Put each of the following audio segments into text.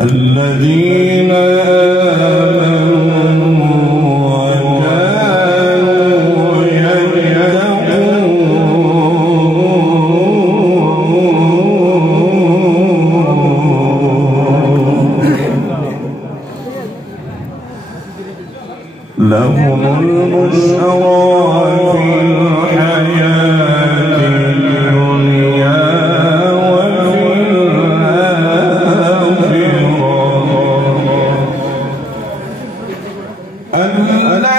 الذين لهم البشرى في الحياة الدنيا وفي الآخرة الذين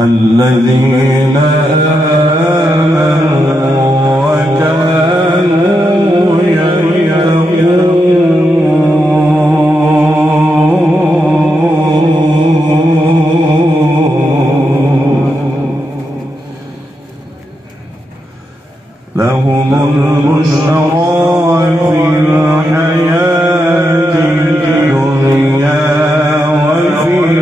الذين آمنوا وكانوا يتقون لهم البشرى في الحياة الدنيا وفي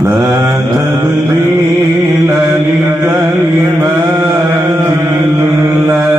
لا تبديل لكلمات الله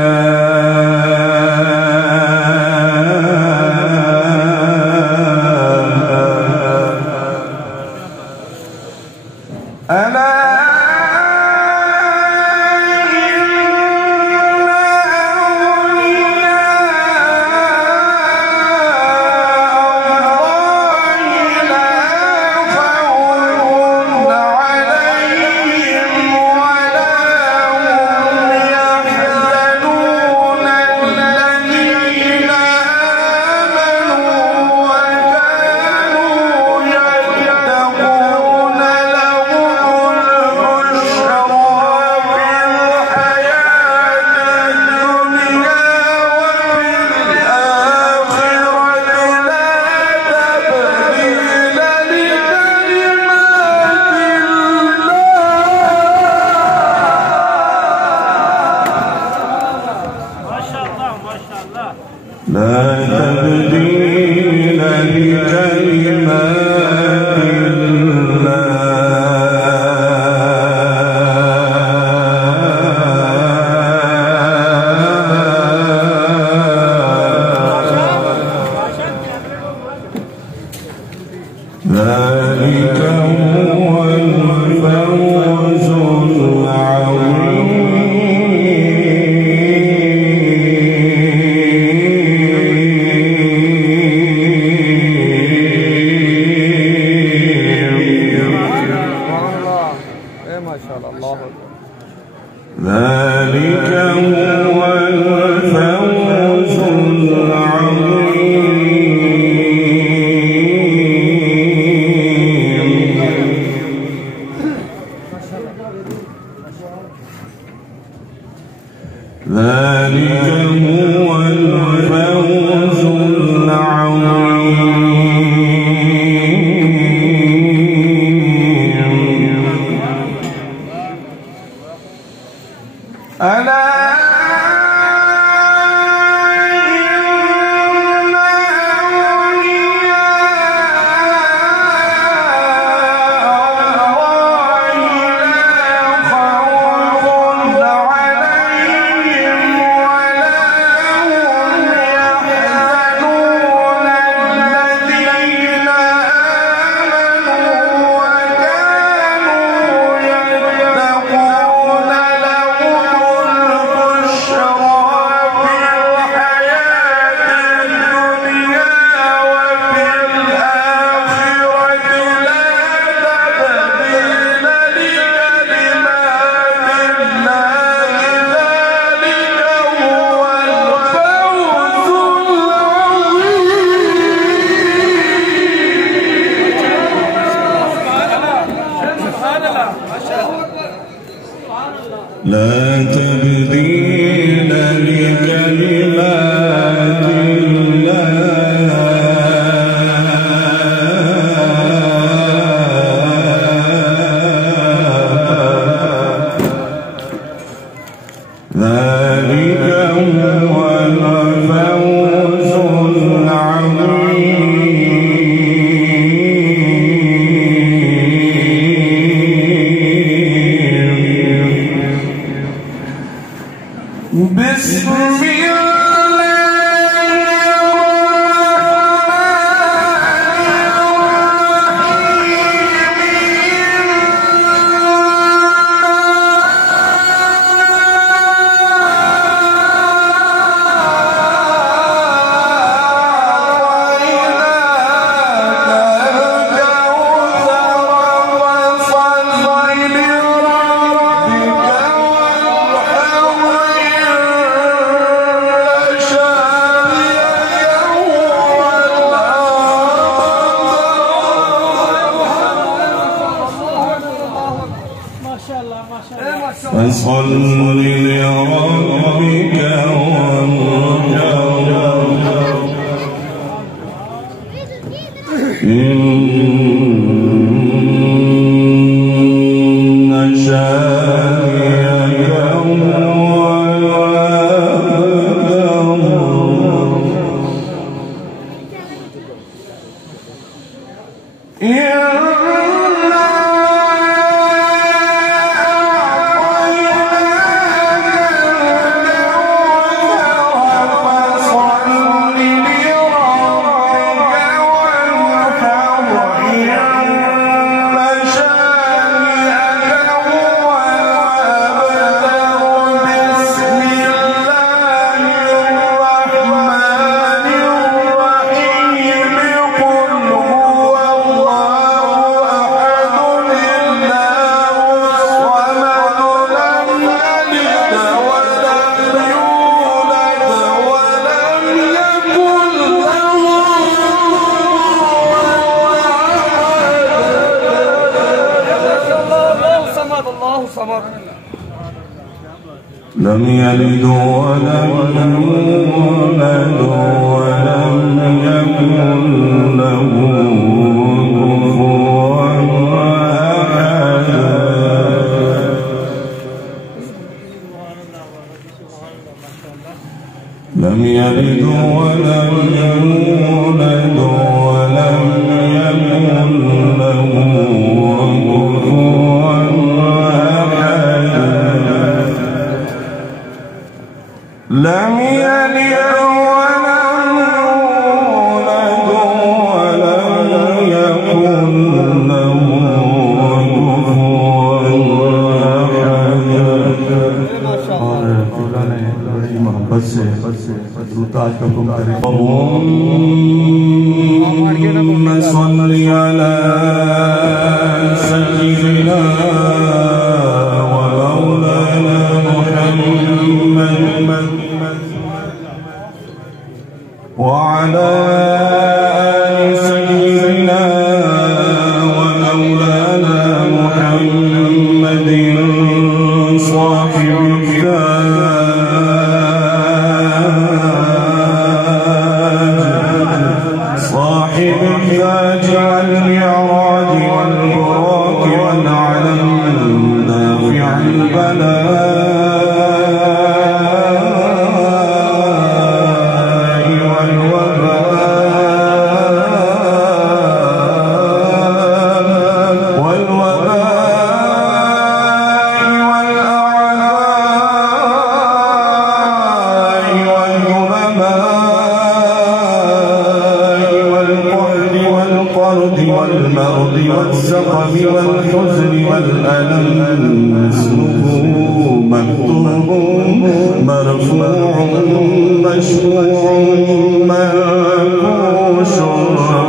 माशाअल्लाह ذلك هو الفوز العظيم ذلك هو الفوز العظيم ألا لا تبديل لكلمات الله ذلك هو الفوز العظيم بسم فصل لربك وانحر إن شانئك هو لم يلد ولم يولد ولم يكن له كفوا أحد لم يلد ولم يولد ولم يكن له لم يلد ولم يولد ولم يكن له كفوا أحد मोहब्बत से दूताज का हुक्म करें اللهم صل على سيدنا محمد صاحب التاج والمعراج والبراق والعلم نافع البلاء والوباء والأعداء والقرد والمرض والسقم والحزن والألم اسمه مكتوب مرفوع مشفوع منقوش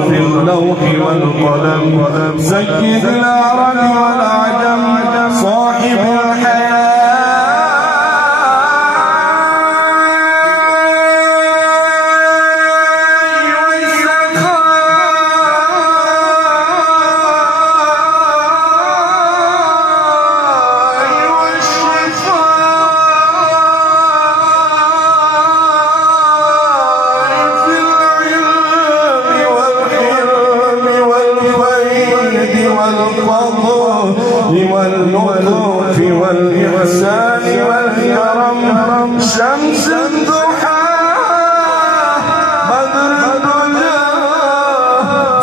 في اللوح والقلم سيد العرب والعجم صاحب الحياة واللطف والإحسان والكرم شمس الضحى بدر الدجى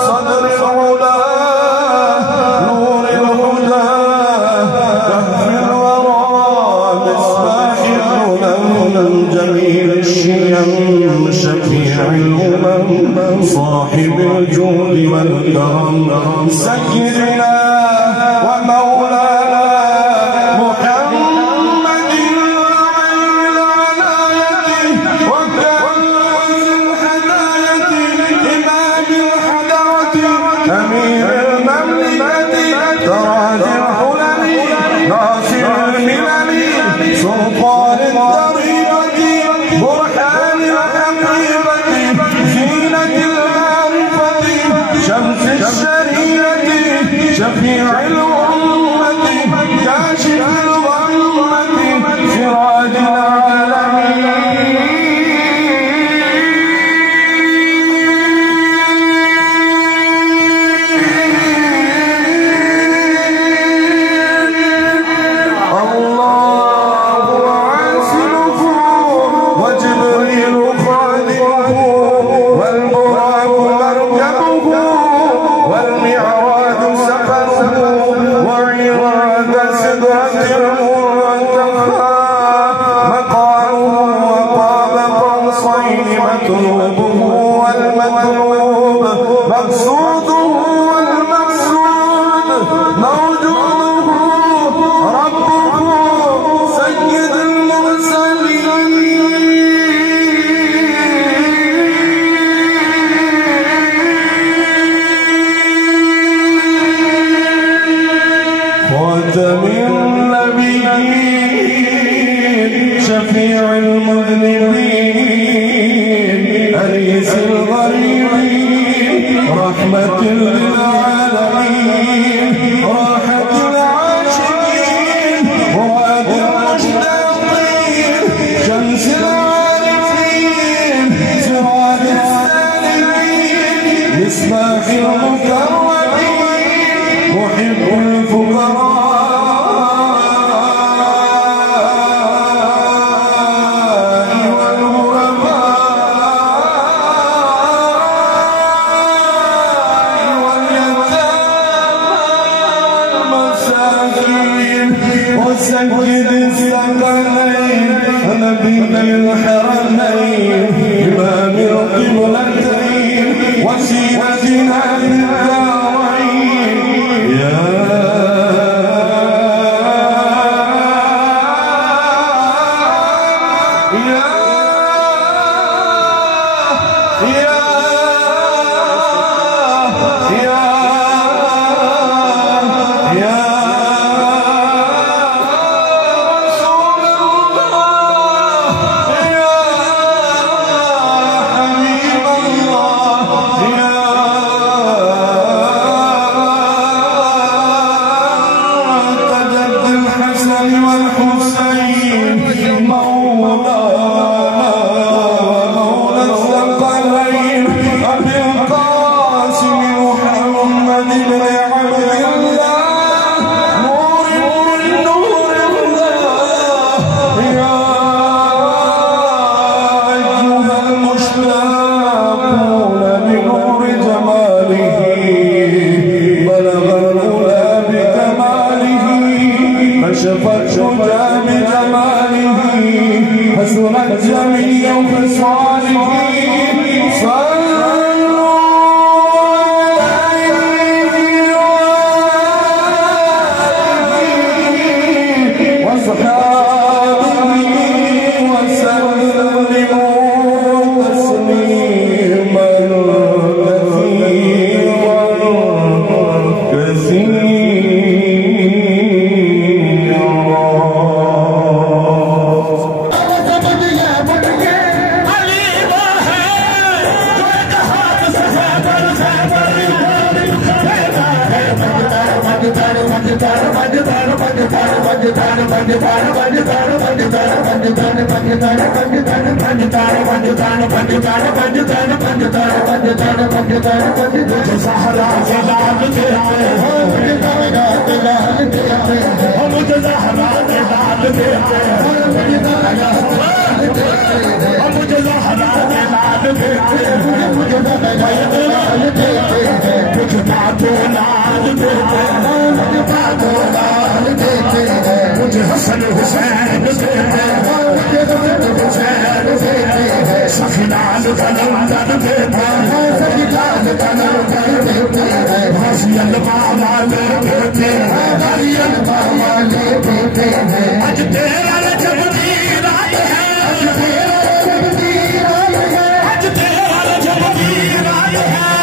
صدر العلا نور الهدى كهف الورى مصباح الظلم جميل الشيم شفيع الأمم صاحب الجود والكرم سيدنا ومولانا محمد العناية وكنز الحناية إمام الحضرة أمير المملكة تاج الحلم ناصر الملل سلطان الضريبة برهان الحقيقة زينة المعرفة شمس الشريعة شفيع الأمة كاشف الغمة سراج العالمين الله عاصمه وجبريل خادمه والبراق مركبه والمعراج سفره وعراج سدرة المنتهى مقامه وقاب قوسين مطلوبه والمطلوب مقصوده والمقصود موجوده ربه سيد المرسلين خاتم النبيين شفيع المذنبين أنيس الغريبين رحمة للعالمين راحة العاشقين مراد المشتاقين شمس العارفين سراج السالكين مصباح المكرمين محب الفقراء وسجد الثقلين نبي الحرمين إمام القبلتين وسيلتنا للدارين يا كشفت شجا بجماله حسنت جميع خصاله मुझे हसन हुसैन सखीलाल कलंदर बेटा हसियल बाबा ले बेटे आज तेरा जबरील आया है आज तेरा जबरील आया है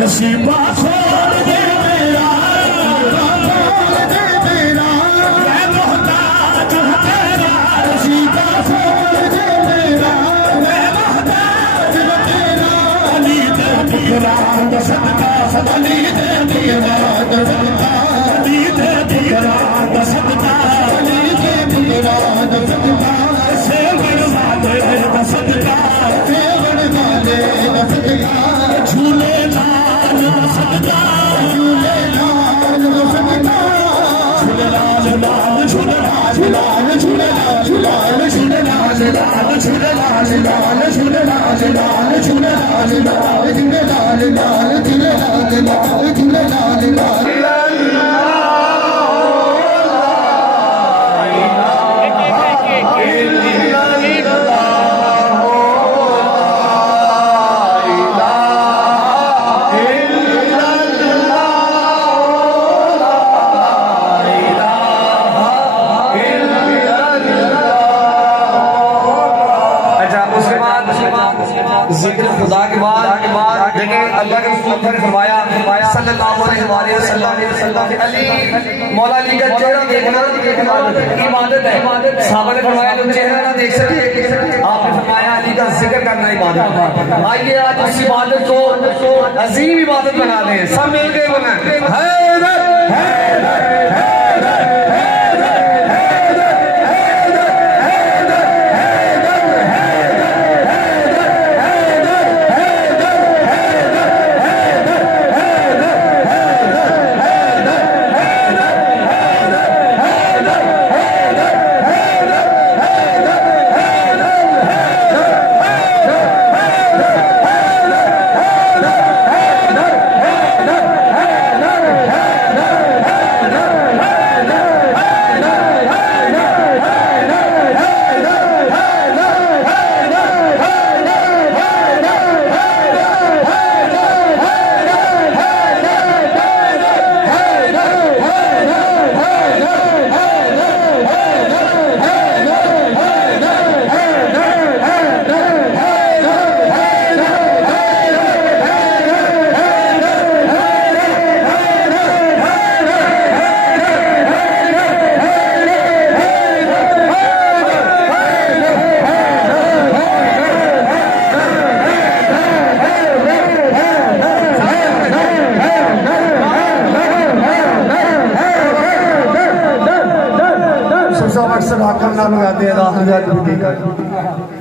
नसीबा छोड़ दे मेरा मैं मोहताज हूं तेरा नसीबा मौला अली का चेहरा देखना इबादत है। साहबा ने फरमाया जो चेहरा ना देख सके आपने फरमाया अली का जिक्र करना इबादत। आइए आज उस इबादत को अजीम इबादत बना दें, सब मिलकर बनाएं। लगाते हैं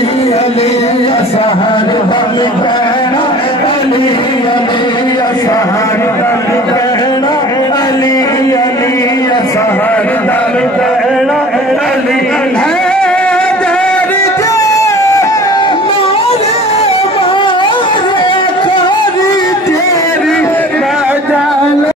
अली असहर दम पैना अली अली असहर